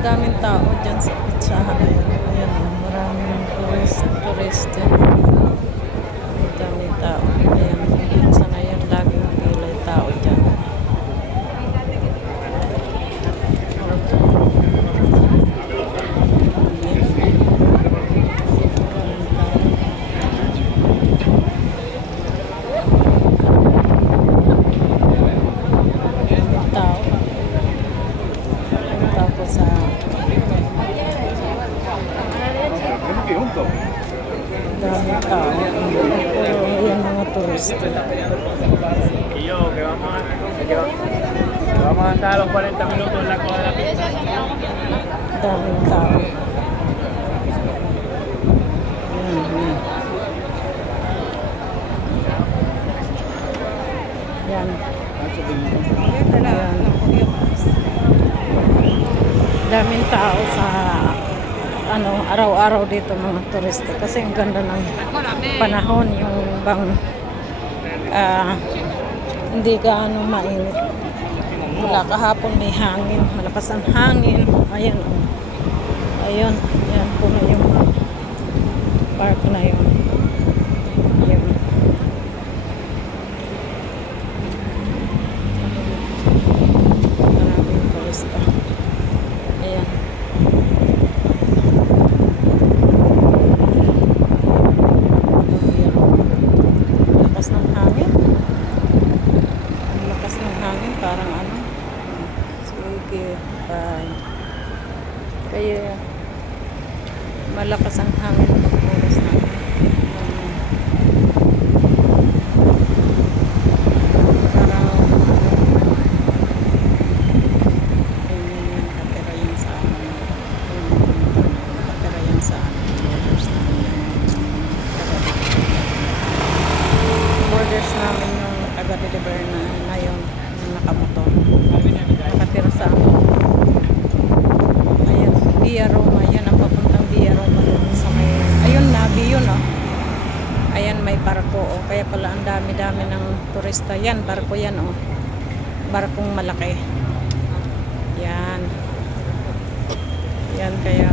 daming tao dyan sa pitsahan na yun. Ayan, maraming turista. Ang daming tao. Ayan, yung pitsa na yan, laging pilay tao dyan. Daming tao. Puro yung mga turista. Y yo, que vamos a estar a los 40 minutos en la cola de la pizza. Daming tao. Yan. Yan. Daming tao sa araw-araw dito mga turista kasi ang ganda ng panahon, yung bang hindi gaano mainit. Mula kahapon may hangin, malakas ang hangin. Ayan, ayun, ayan po na yung park na yun. Ayan. Maraming turista. Ayan. Parang ano, sige, bye. Kaya malakas ang hangin pagpulas na parang nakatira yan sa borders namin yung taga-deliver na yun, nakamotor. Nakatira sa ayan, Via Roma. Yan ang papuntang Via Roma sa may, ayun na, yun oh. Ayan may barko oh. Kaya pala ang dami-dami ng turista. Yan, barko yan oh. Barkong malaki. Yan. Yan kaya